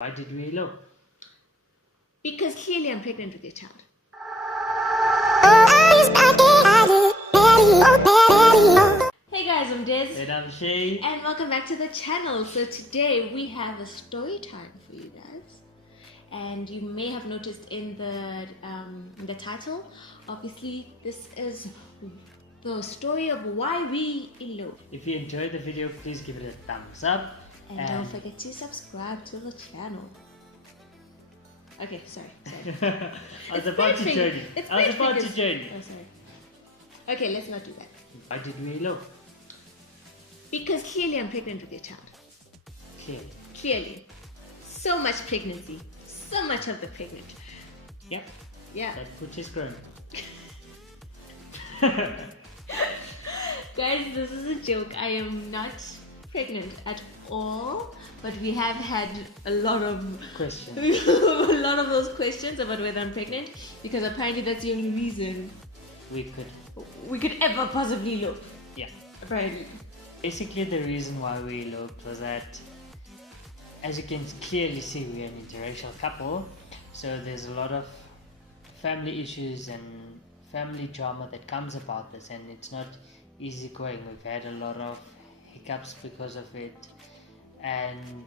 Why did we elope? Because clearly I'm pregnant with your child. Hey guys, I'm Des. And I'm Shay. And welcome back to the channel. So today we have a story time for you guys. And you may have noticed in the title, obviously this is the story of why we elope. If you enjoyed the video, please give it a thumbs up. And don't forget to subscribe to the channel. Okay, sorry. I was about to join you. Oh, sorry. Okay, let's not do that. Why did we elope? Because clearly I'm pregnant with your child. Clearly. So much pregnancy. So much of the pregnant. Yep. Yeah. That foot is grown. Guys, this is a joke. I am not pregnant at all. But we have had a lot of questions. a lot of those questions about whether I'm pregnant, because apparently that's the only reason we could ever possibly elope. Yeah. Apparently. Basically, the reason why we eloped was that, as you can clearly see, we're an interracial couple. So there's a lot of family issues and family drama that comes about this, and it's not easy going. We've had a lot of hiccups because of it. And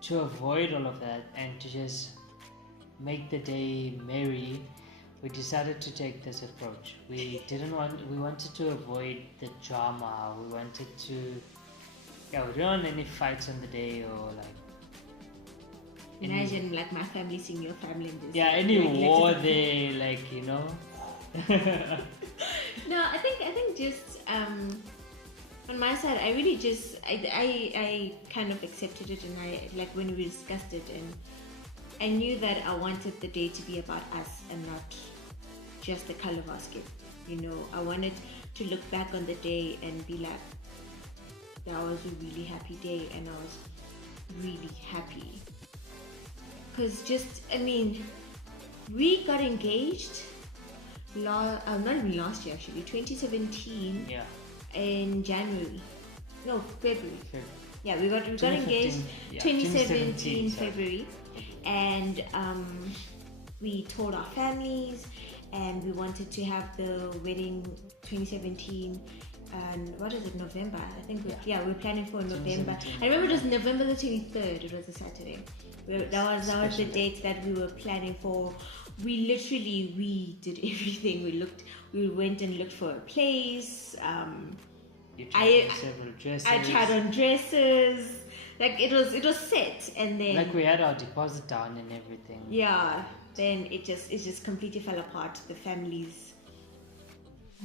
to avoid all of that and to just make the day merry, we decided to take this approach. We wanted to avoid the drama. We didn't want any fights on the day, or imagine like my family seeing your family in this. Yeah, any war there, like, you know. No, I think just on my side, I really just I kind of accepted it, and I, like, when we discussed it, and I knew that I wanted the day to be about us and not just the color of our skin. You know, I wanted to look back on the day and be like, that was a really happy day, and I was really happy. Because we got engaged not even last year, actually, 2017. Yeah. In January. No, February. Yeah, we got engaged 2017 February. And we told our families, and we wanted to have the wedding 2017. And what is it, November? I think we're planning for November. I remember it was November the 23rd. It was a Saturday. That was the date that we were planning for. We did everything. We went and looked for a place. You tried on several dresses. I tried on dresses. Like, it was set, and then like we had our deposit down and everything. Yeah. Then it just completely fell apart. The families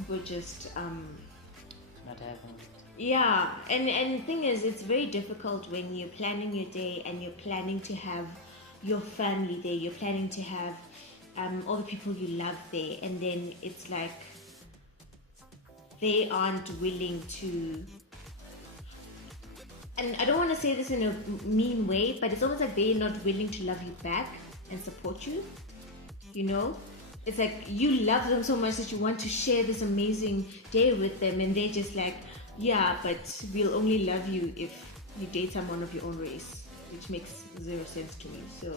were just not having it. Yeah, and the thing is, it's very difficult when you're planning your day and you're planning to have your family there. You're planning to have all the people you love there, and then it's like they aren't willing to. And I don't want to say this in a mean way, but it's almost like they're not willing to love you back and support you. You know? It's like you love them so much that you want to share this amazing day with them, and they're just like, yeah, but we'll only love you if you date someone of your own race, which makes zero sense to me. So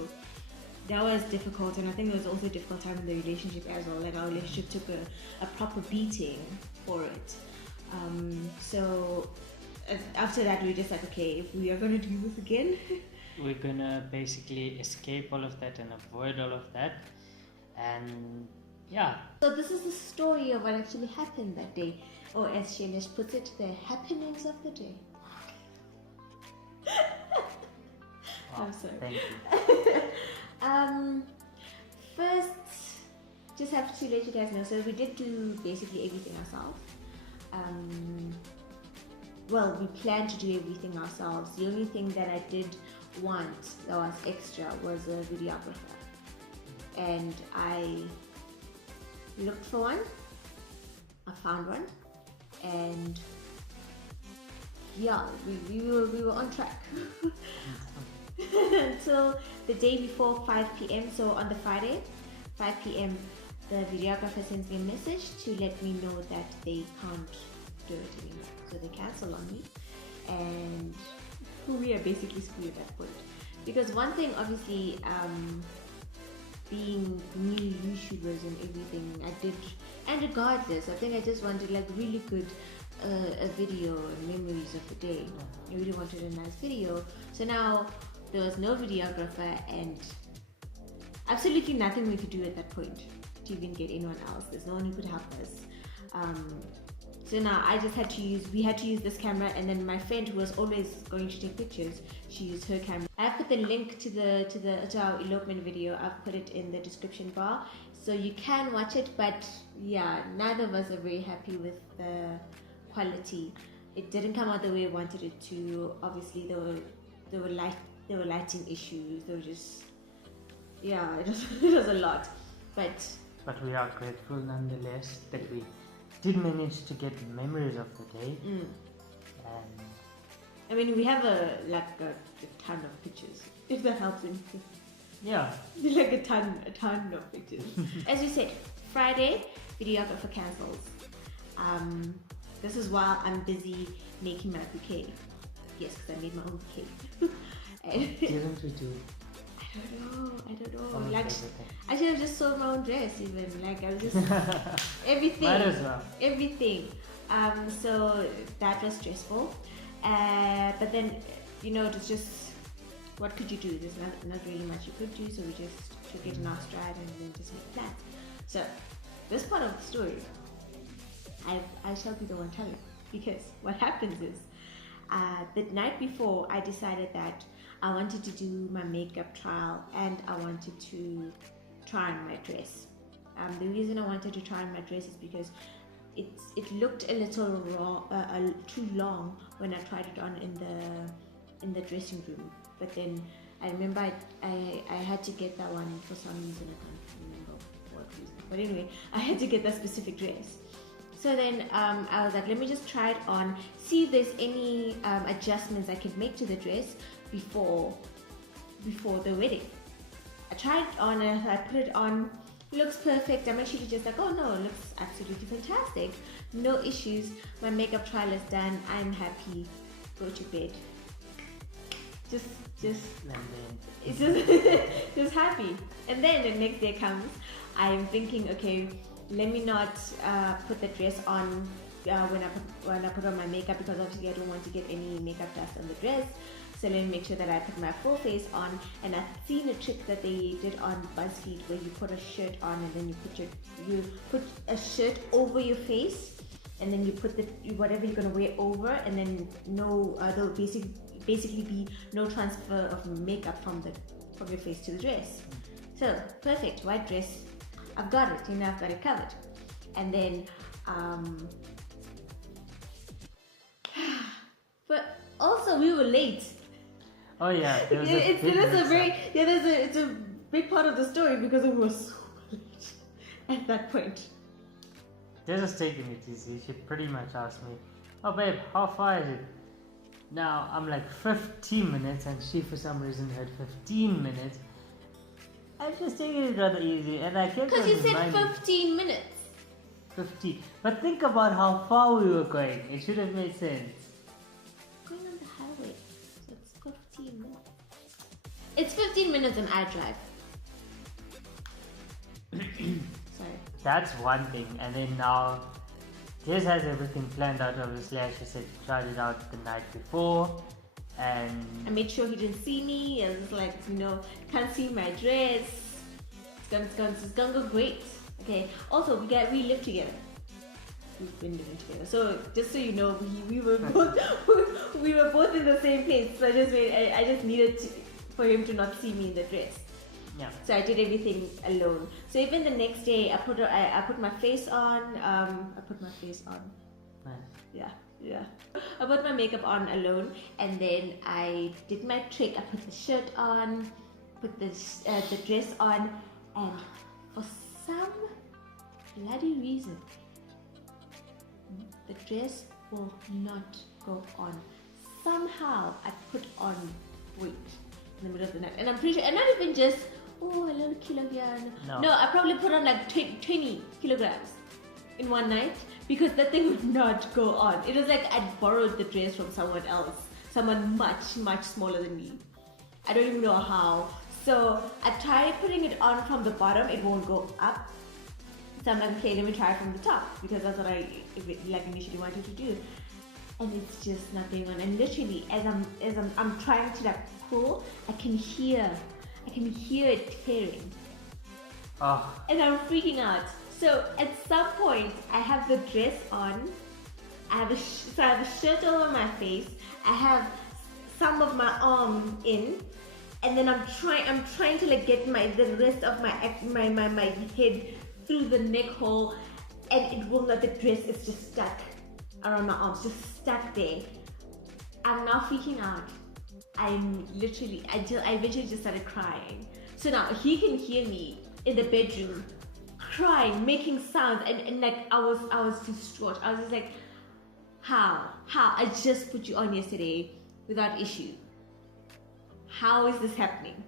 that was difficult, and I think it was also a difficult time in the relationship as well. Like, our relationship took a proper beating for it. So after that, we were just like, okay, if we are going to do this again, we're gonna basically escape all of that and avoid all of that. And yeah. So this is the story of what actually happened that day, or as Shailesh puts it, the happenings of the day. Wow, I'm sorry. Thank you. First, just have to let you guys know. So we did do basically everything ourselves. Well, we planned to do everything ourselves. The only thing that I did want that was extra was a videographer. And I looked for one, I found one, and yeah, we were on track until the day before 5 p.m. So on the Friday, 5 p.m., the videographer sends me a message to let me know that they can't do it anymore. So they cancel on me, and we are basically screwed at that point. Because one thing, obviously, being new YouTubers and everything, I did, and regardless, I think I just wanted like really good a video and memories of the day. I really wanted a nice video. So now there was no videographer and absolutely nothing we could do at that point to even get anyone else. There's no one who could help us. So now I just had to use this camera, and then my friend who was always going to take pictures, she used her camera. I've put the link to our elopement video. I've put it in the description bar, so you can watch it. But yeah, neither of us are very happy with the quality. It didn't come out the way I wanted it to. Obviously, there were lighting issues. There were just, yeah, it was a lot. But we are grateful nonetheless that we did manage to get memories of the day. And I mean, we have a ton of pictures, if that helps anything. Yeah. Like a ton of pictures. As you said, Friday, videographer cancels. This is while I'm busy making my bouquet. Yes, because I made my own bouquet. Didn't we do? I don't know. Oh, like, okay. I should have just sewed my own dress even. Like, I was just everything. Might as well. Everything. So that was stressful. But then, it was just, what could you do? There's not really much you could do, so we just took it in our stride and then just made plans. So this part of the story, I shall be the one telling, because what happens is, the night before, I decided that I wanted to do my makeup trial and I wanted to try on my dress. The reason I wanted to try on my dress is because it looked a little raw, too long when I tried it on in the dressing room. But then I remember I had to get that one for some reason. I can't remember what reason. But anyway, I had to get that specific dress. So then I was like, let me just try it on, see if there's any adjustments I can make to the dress before the wedding. I tried it on, I put it on, looks perfect. I'm actually just like, oh no, it looks absolutely fantastic. No issues. My makeup trial is done. I'm happy. Go to bed. Just just happy. And then the next day comes. I'm thinking, okay, let me not put the dress on when I put on my makeup, because obviously I don't want to get any makeup dust on the dress. So let me make sure that I put my full face on. And I've seen a trick that they did on BuzzFeed where you put a shirt on and then you put a shirt over your face, and then you put whatever you're gonna wear over, and then there'll basically be no transfer of makeup from your face to the dress. So perfect, white dress. I've got it, I've got it covered. And then, but also we were late. Oh yeah, it's a big part of the story because it was so late at that point. They're just taking it easy. She pretty much asked me, oh babe, how far is it? Now I'm like 15 minutes, and she for some reason had 15 minutes. I'm just taking it rather easy, and I kept on because you said 15 minutes. 15. But think about how far we were going. It should have made sense. Going on the highway, so it's 15 minutes. It's 15 minutes and I drive. Sorry. That's one thing. And then now, Jess has everything planned out. Obviously, as she said, she tried it out the night before. And I made sure he didn't see me. I was like, can't see my dress. It's gonna go great. Okay. Also, we live together. We've been living together. So just so you know, we were both in the same place. So I just needed for him to not see me in the dress. Yeah. So I did everything alone. So even the next day, I put my face on. I put my face on. Nice. Yeah. I put my makeup on alone, and then I did my trick. I put the shirt on, put the dress on, and for some bloody reason, the dress will not go on. Somehow I put on weight in the middle of the night, and I'm pretty sure, and not even just a little kilo here. No, I probably put on like 20 kilograms in one night, because that thing would not go on. It was like I'd borrowed the dress from someone else, someone much, much smaller than me. I don't even know how. So I tried putting it on from the bottom, it won't go up. So I'm like, okay, let me try from the top, because that's what I initially wanted to do. And it's just not going on. And literally, as I'm trying to like pull, I can hear it tearing. Oh. And I'm freaking out. So at some point, I have the dress on. I have a shirt over my face. I have some of my arm in, and then I'm trying to like get the rest of my head through the neck hole, and it will not. The dress is just stuck around my arms, just stuck there. I'm now freaking out. I eventually just started crying. So now he can hear me in the bedroom crying, making sounds, and like I was distraught. I was just like, how I just put you on yesterday without issue. How is this happening?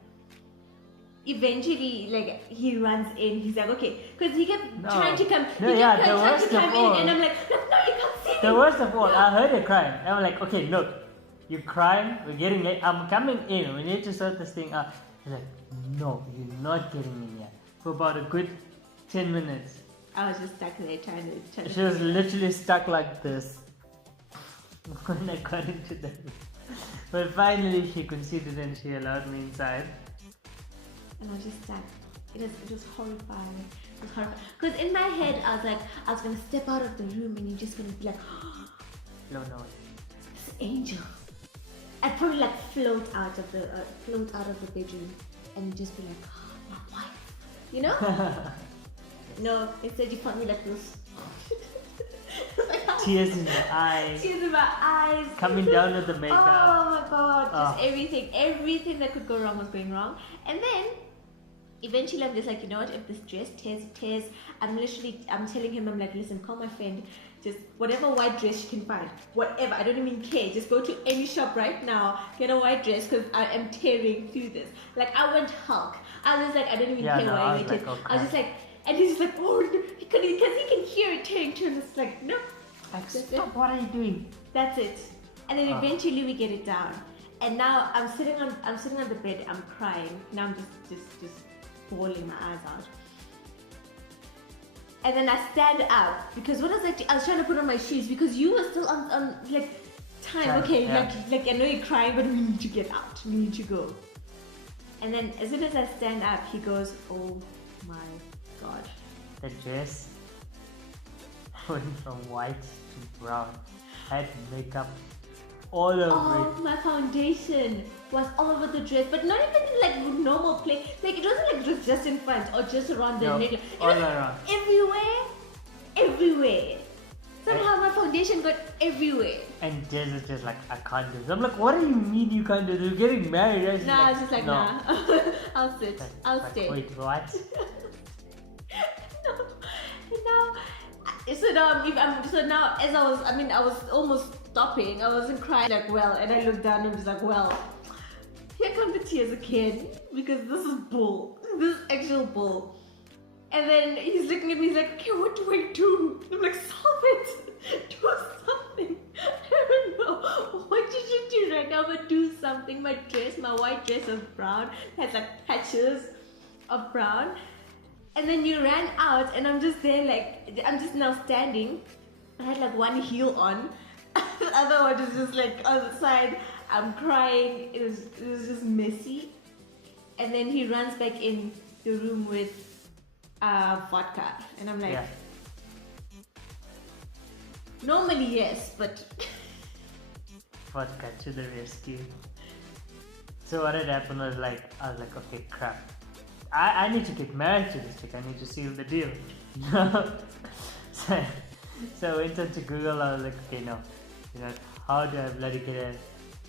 Eventually, like, he runs in, he's like, okay, because he kept trying to come, and I'm like, no, you can't see me. The worst of all, I heard her crying. I'm like, okay, look, you're crying, we're getting late, I'm coming in, we need to sort this thing out. He's like, no, you're not getting in here. For about a good 10 minutes. I was just stuck there trying to. She was literally stuck like this when I got into the room. But finally she conceded and she allowed me inside. And I was just stuck. It was horrifying. It was horrifying. Because in my head, I was like, I was going to step out of the room and you're just going to be like, no. This angel. I'd probably like float out of the bedroom and just be like, my wife. You know? No, instead you found me like this. Tears in your eyes. Tears in my eyes. Coming down with the makeup. Oh my god. Just everything that could go wrong was going wrong. And then eventually I'm just like, you know what, if this dress tears, I'm telling him, I'm like, listen, call my friend, just whatever white dress you can find, whatever, I don't even care, just go to any shop right now, get a white dress, because I am tearing through this. Like, I went Hulk. I was like, I don't even care why it is. I was just like, and he's like, oh, because he can hear it tearing too, and it's like, no. Like, stop, what are you doing? That's it. And then eventually we get it down. And now I'm sitting on the bed, I'm crying. Now I'm just bawling my eyes out. And then I stand up, because what was I was trying to put on my shoes, because you were still on like time. Okay, yeah. like I know you're crying, but we need to get out. We need to go. And then as soon as I stand up, he goes, oh my god. The dress went from white to brown. I had makeup all over it. Oh, my foundation was all over the dress, but not even in like normal place. Like, it wasn't like it was just in front or just around the neck. All around. Everywhere. Somehow my foundation got everywhere. And Jess is just like, I can't do this. I'm like, what do you mean you can't do this? You're getting married, right? Nah, I was just like, no. nah. I'll sit. I'll stay. Wait, what? So now as I was almost stopping. I wasn't crying like, well, and I looked down and was like, well, here come the tears again, because this is bull. This is actual bull. And then he's looking at me, he's like, okay, what do I do? I'm like, solve it. Do something. I don't know. What did you do right now? But do something. My white dress is brown, has like patches of brown. And then you ran out, and I'm just there, like, I'm just now standing. I had like one heel on. The other one is just like on the side. I'm crying. It was just messy. And then he runs back in the room with vodka, and I'm like, normally yes, but vodka to the rescue. So what had happened was I was like, okay, crap. I need to get married to this chick. I need to seal the deal. So I went on to Google. I was like, okay, no, how do I bloody get a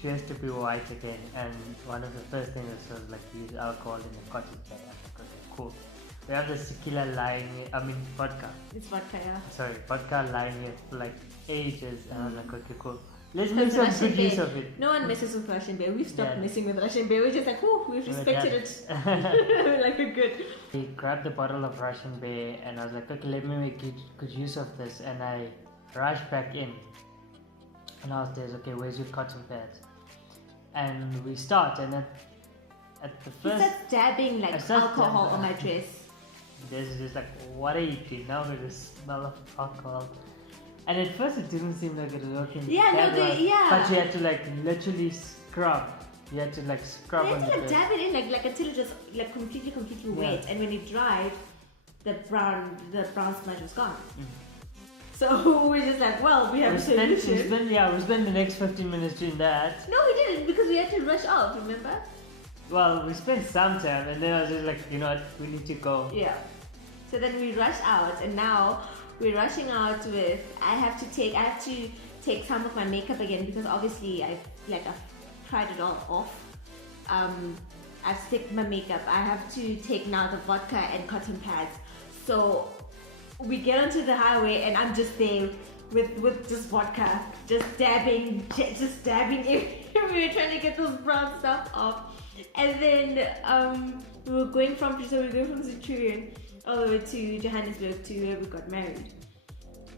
dress to be white again? And one of the first things was like, use alcohol in a cotton bag. I was like, okay, cool. We have the tequila lying here, vodka. It's vodka, yeah. Sorry, vodka lying here for like ages. And I was like, okay, cool. Let's make some good use of it. No one messes with Russian beer. We've stopped messing with Russian beer. We're just like, oh, we've respected it. Like, we're good. We grabbed a bottle of Russian beer and I was like, okay, let me make good use of this. And I rushed back in. And I was there, okay, where's your cotton pads? And we start, and at the He first, starts dabbing like I started alcohol dabbing. on my dress. there's just like, what are you doing? Now with the smell of alcohol. And at first it didn't seem like it was working. Yeah, no, that well, yeah. But you had to like literally scrub. You had to like scrub You on had the to like dress. dab it in like until it was like completely wet, and when it dried, the brown smudge was gone. So we're just like, well, we have a solution. We spent the next 15 minutes doing that. No, we didn't, because we had to rush out, remember? Well, we spent some time, and then I was just like, you know what, we need to go. Yeah. So then we rushed out, and now we're rushing out with, I have to take some of my makeup again, because obviously I've tried it all off. I've sticked my makeup. I have to take now the vodka and cotton pads. So we get onto the highway, and I'm just there with just vodka, just dabbing everywhere, trying to get those brown stuff off. And then we were going from Centurion all the way to Johannesburg to where we got married.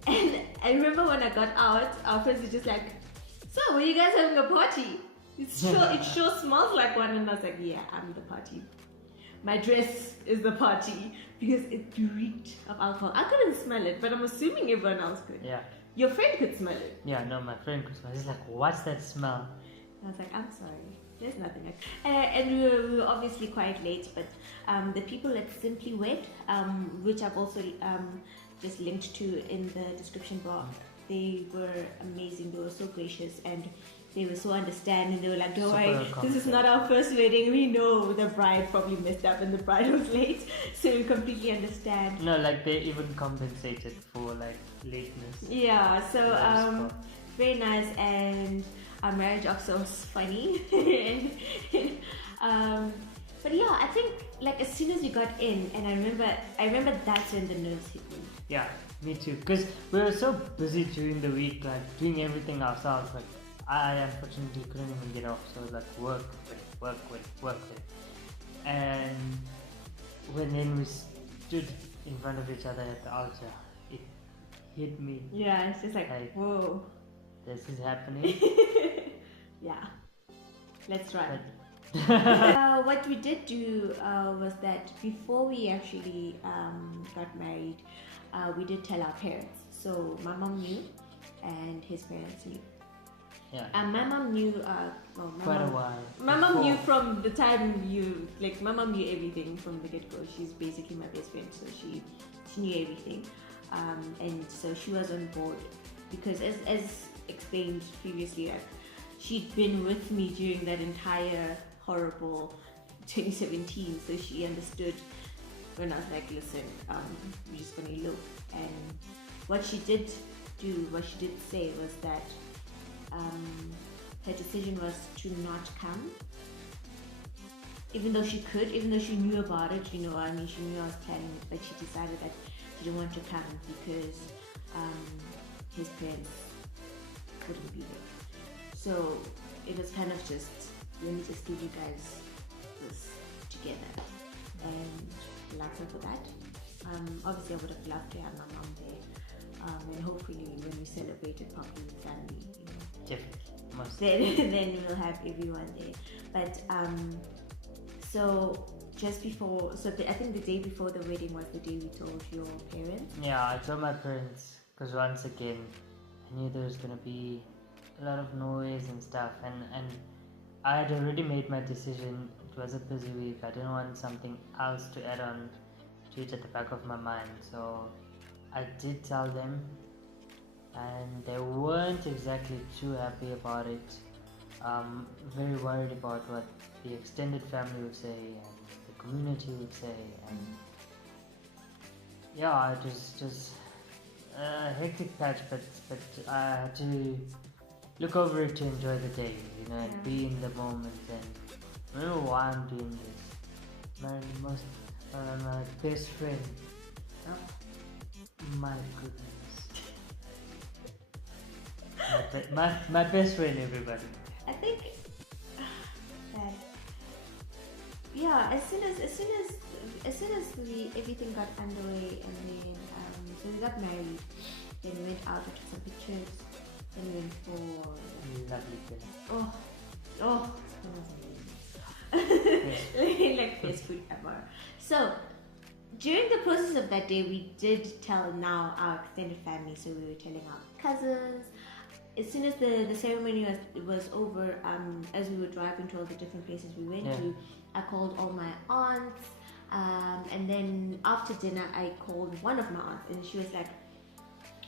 And I remember when I got out, our friends were just like, "So, were you guys having a party? It sure smells like one." And I was like, "Yeah, I'm the party. My dress is the party," because it reeked of alcohol. I couldn't smell it, but I'm assuming everyone else could. Yeah. Your friend could smell it. Yeah, no, my friend could smell. He's like, "What's that smell?" I was like, "I'm sorry. There's nothing." And we were obviously quite late, but the people at Simply Wed, which I've also just linked to in the description box, they were amazing. They were so gracious, and they were so understanding. They were like, "Don't worry, this is not our first wedding. We know the bride probably messed up and the bride was late, so we completely understand." No, like they even compensated for like lateness. Yeah, so That was cool. very nice, and our marriage also was funny. But yeah, I think like as soon as we got in, and I remember that's when the nerves hit me. Yeah, me too. Because we were so busy during the week, like doing everything ourselves. Like I unfortunately couldn't even get off, so it was like work. And when then we stood in front of each other at the altar, it hit me. Yeah, it's just like whoa, this is happening. Yeah, let's run. What we did do was that before we actually got married, we did tell our parents. So my mom knew, and his parents knew. Yeah. And my mom knew. Quite a while. My mom knew from the time my mom knew everything from the get go. She's basically my best friend, so she knew everything, and so she was on board because as explained previously, like, she'd been with me during that entire horrible 2017, so she understood when I was like, "Listen, we're just gonna elope." And what she did say was that her decision was to not come, even though she knew about it. You know, I mean, she knew I was planning it, but she decided that she didn't want to come because his parents couldn't be there. So it was kind of just, let me just give you guys this together, and love her for that. Obviously I would have loved to have my mom there, and hopefully when we celebrate it properly with family, you know, then we'll have everyone there. But so just before, I think the day before the wedding was the day we told your parents. Yeah, I told my parents because once again I knew there was gonna be a lot of noise and stuff, and I had already made my decision. It was a busy week. I didn't want something else to add on to it at the back of my mind, so I did tell them, and they weren't exactly too happy about it. Very worried about what the extended family would say and the community would say, and yeah, it was just a hectic patch, but I had to look over it to enjoy the day, you know, and be in the moment and remember why I'm doing this. My best friend. Oh, my goodness. my best friend, everybody. I think that as soon as everything got underway, and then so we got married, then we went out, we took some pictures. Then we went for lovely dinner. Oh, it was amazing. like best food ever. So during the process of that day, we did tell now our extended family. So we were telling our cousins. As soon as the ceremony was over, as we were driving to all the different places we went to, I called all my aunts. And then after dinner, I called one of my aunts, and she was like,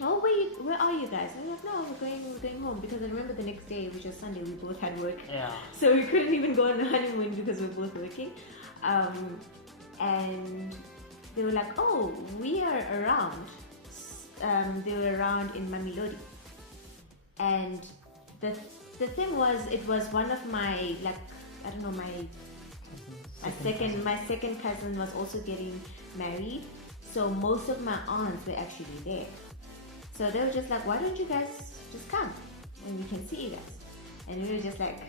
"Oh, where are you guys?" I'm like, "No, we're going home," because I remember the next day, which was Sunday, we both had work. Yeah. So we couldn't even go on the honeymoon because we were both working. And they were like, "Oh, we are around." They were around in Mamelodi, and the thing was, it was one of my, like, I don't know, my second cousin was also getting married, so most of my aunts were actually there. So they were just like, "Why don't you guys just come and we can see you guys?" And we were just like,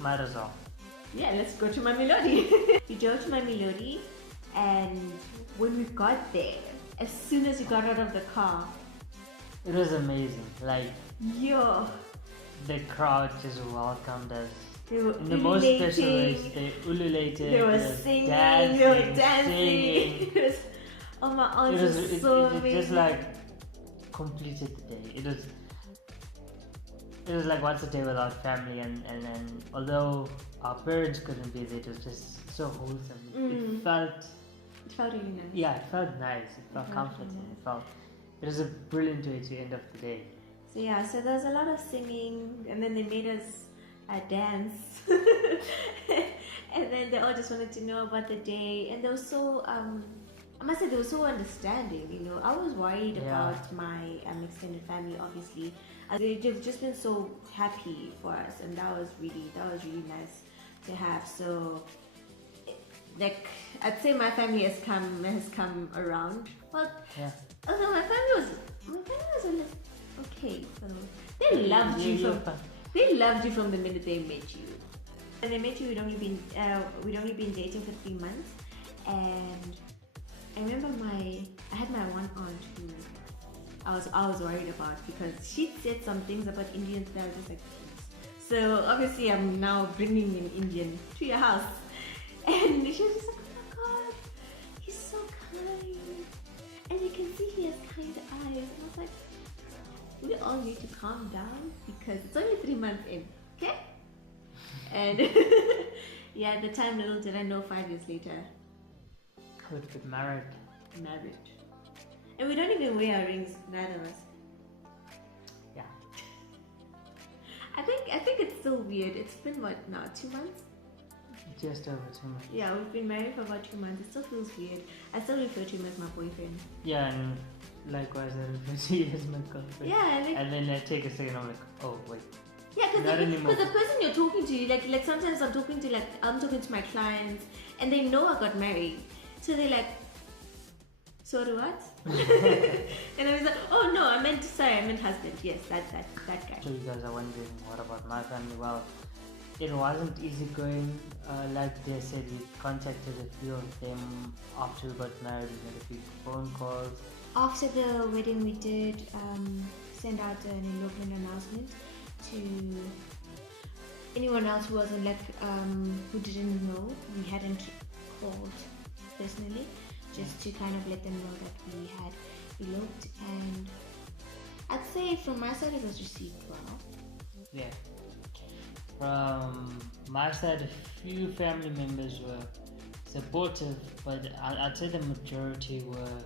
might as well. Yeah, let's go to Mamelodi. We drove to Mamelodi, and when we got there, as soon as we got out of the car, it was amazing. Like, yo, the crowd just welcomed us. they were In the most special ways. They ululated. They were singing. They were dancing. Singing. Oh, my aunt was so amazing. It just like completed the day. It was like once a day without family, and although our parents couldn't be there, it was just so wholesome. It felt really nice. Yeah, it felt nice. It felt comfortable. Really nice. It was a brilliant way to end off the day. So yeah, so there was a lot of singing, and then they made us dance, and then they all just wanted to know about the day, and they were so I must say they were so understanding. You know, I was worried about my extended family, obviously. They've just been so happy for us, and that was really nice to have. So, like, I'd say my family has come around. Well, although my family was okay. So they loved you from the minute they met you. When they met you, we'd only been dating for 3 months, and I remember I had my one aunt who I was worried about, because she said some things about Indians that I was just like, so obviously I'm now bringing an Indian to your house, and she was just like, "Oh my God, he's so kind, and you can see he has kind eyes." And I was like, we all need to calm down, because it's only 3 months in, okay? And yeah, at the time, little did I know, 5 years later, could get married. And we don't even wear our rings, neither of us. Yeah. I think it's still weird. It's been what now, 2 months? Just over 2 months. Yeah, we've been married for about 2 months. It still feels weird. I still refer to him as my boyfriend. Yeah, and likewise I refer to you as my girlfriend. Yeah, and then I take a second, I'm like, oh wait. Yeah, because the person you're talking to, like sometimes I'm talking to my clients, and they know I got married, so they're like, "So do what?" And I was like, "Oh no, I meant husband. Yes, that guy." So you guys are wondering, what about my family? Well, it wasn't easy going. Like they said, we contacted a few of them after we got married. We made a few phone calls. After the wedding, we did send out an elopement announcement to anyone else who wasn't who didn't know. We hadn't called personally, just to kind of let them know that we had eloped, and I'd say from my side it was received well. Yeah. From my side, a few family members were supportive, but I'd say the majority were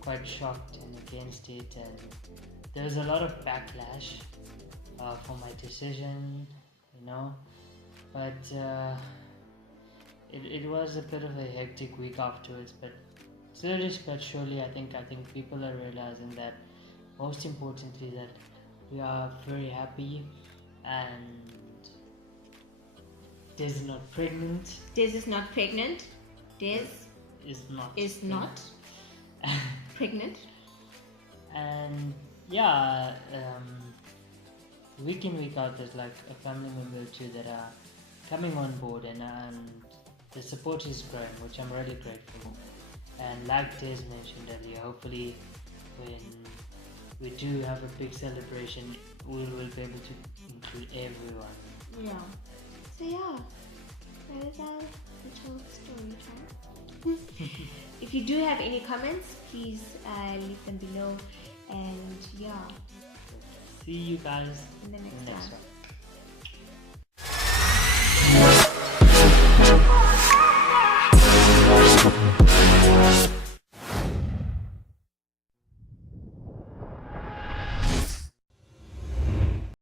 quite shocked and against it, and there was a lot of backlash for my decision, you know. But it was a bit of a hectic week afterwards, but slowly but surely I think people are realizing that, most importantly, that we are very happy, and Des is not pregnant. Des is not pregnant. Des is not pregnant. And yeah, week in, week out, there's like a family member or two that are coming on board, and the support is growing, which I'm really grateful for. And like Des mentioned earlier, hopefully when we do have a big celebration, we will be able to include everyone. Yeah. So yeah, that is our little story time. If you do have any comments, please leave them below. And yeah, see you guys in the next one.